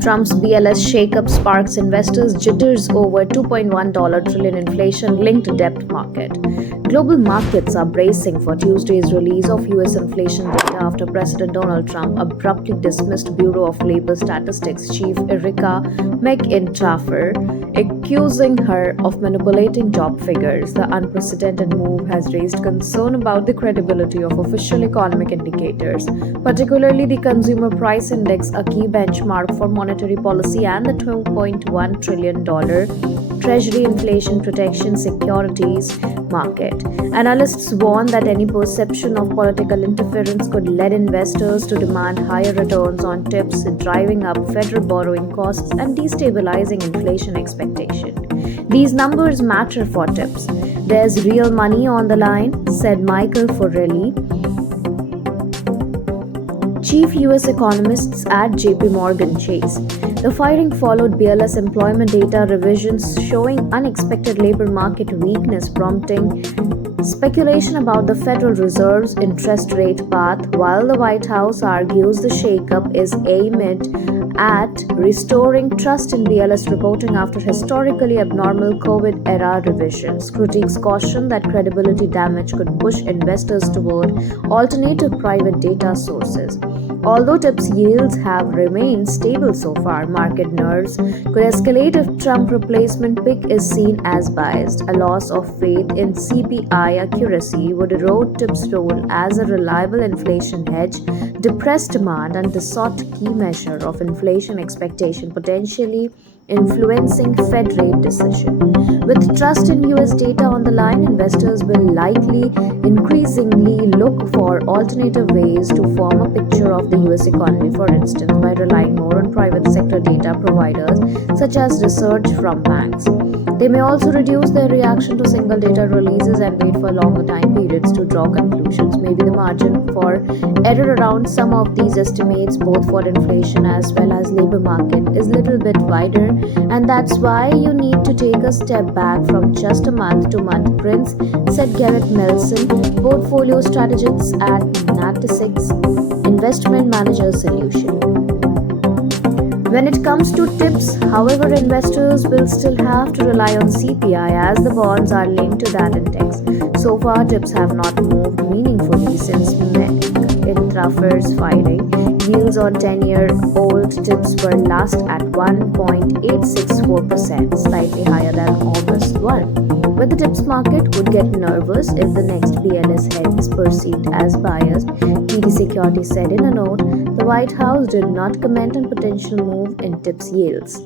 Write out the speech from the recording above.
Trump's BLS shakeup sparks investors' jitters over $2.1 trillion inflation-linked debt market. Global markets are bracing for Tuesday's release of U.S. inflation data after President Donald Trump abruptly dismissed Bureau of Labor Statistics chief Erika McEntarfer, accusing her of manipulating job figures. The unprecedented move has raised concern about the credibility of official economic indicators, particularly the Consumer Price Index, a key benchmark for monetary policy, and the $2.1 trillion Treasury Inflation-Protected Securities market. Analysts warn that any perception of political interference could lead investors to demand higher returns on tips, driving up federal borrowing costs and destabilizing inflation expectation. These numbers matter for tips. There's real money on the line, said Michael Feroli, chief U.S. economists at JPMorgan Chase. The firing followed BLS employment data revisions showing unexpected labor market weakness, prompting speculation about the Federal Reserve's interest rate path, while the White House argues the shakeup is aimed at restoring trust in BLS reporting after historically abnormal COVID-era revisions. Critics caution that credibility damage could push investors toward alternative private data sources. Although tips yields have remained stable so far, market nerves could escalate if Trump replacement pick is seen as biased. A loss of faith in CPI accuracy would erode tips' role as a reliable inflation hedge, depress demand, and distort key measure of inflation expectation, potentially influencing Fed rate decision. With trust in US data on the line, investors will likely increasingly look for alternative ways to form a picture of the US economy, for instance, by relying more on private sector data providers such as research from banks. They may also reduce their reaction to single data releases and wait for longer time periods to draw conclusions. Maybe the margin for error around some of these estimates, both for inflation as well as labor market, is a little bit wider, and that's why you need to take a step back from just a month-to-month prints, said Garrett Melson, portfolio strategist at Natixis Investment Manager Solution. When it comes to tips, however, investors will still have to rely on CPI as the bonds are linked to that index. So far, tips have not moved meaningfully since McEntarfer's firing. Yields on 10-year-old tips were last at 1.864%, slightly higher than August 1. But the tips market would get nervous if the next BLS head is perceived as biased, TD Securities said in a note. The White House did not comment on potential move in tips yields.